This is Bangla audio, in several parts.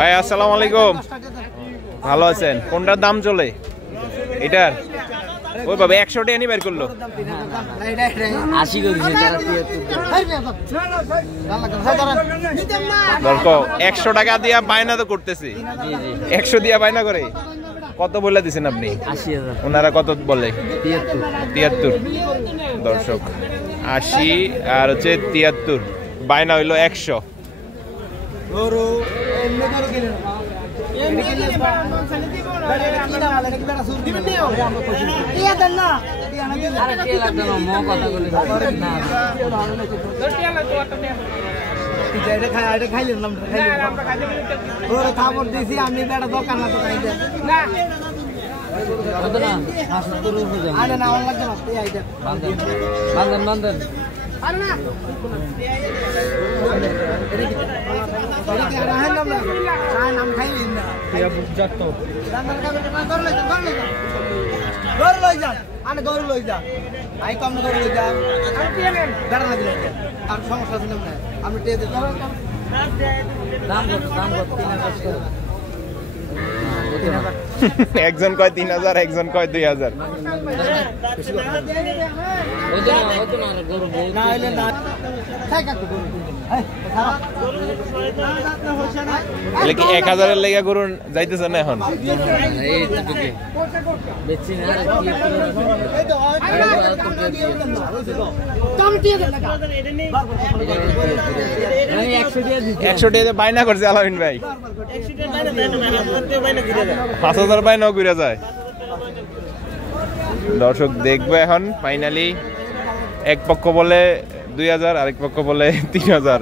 ভাই আসসালামু আলাইকুম, ভালো আছেন? কোনটার দাম চলে এটার? ওই বাবা 100 টাকা নি বের করলো। 80 করে দিছে দেখো 100 টাকা দিয়া বায়না তো করতেছি, 100 দিয়া বায়না করে। কত বলে দিছেন আপনি? 80,000। ওনারা কত বলে? 73। দর্শক 80 আর হচ্ছে 73, বায়না হইলো 100। একজন কয় 3000, একজন কয় 2000। কি 1000-এর লেগে গরু যাইতেছে না এখন? একশো টাকা বায়না করছে আলামিন ভাই, 5000 বায়নাও ঘুরে যায়। দর্শক দেখবো এখন ফাইনালি, এক পক্ষ বলে 2000, আরেক পক্ষ বলে 3000।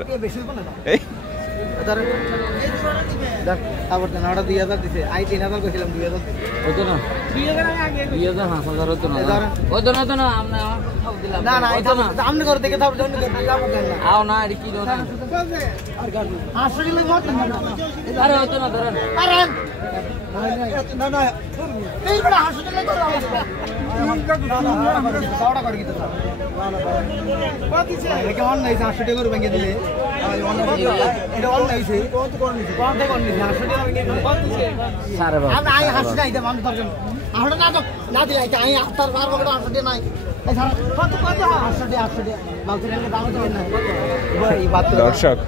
দর্শক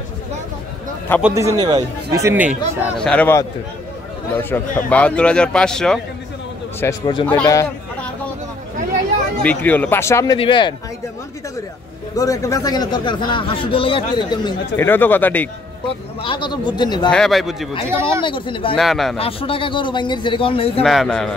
থাপড় দিছেন নি ভাই? দিছেন নি? 72,500। দর্শক 72,500 শেষ পর্যন্ত এটা বিক্রি হলো। 500 আপনি দিবেন? এটাও তো কথা ঠিক। হ্যাঁ ভাই বুঝছি। না না না, 500 টাকা গরু ভাঙিয়েছে, না না না।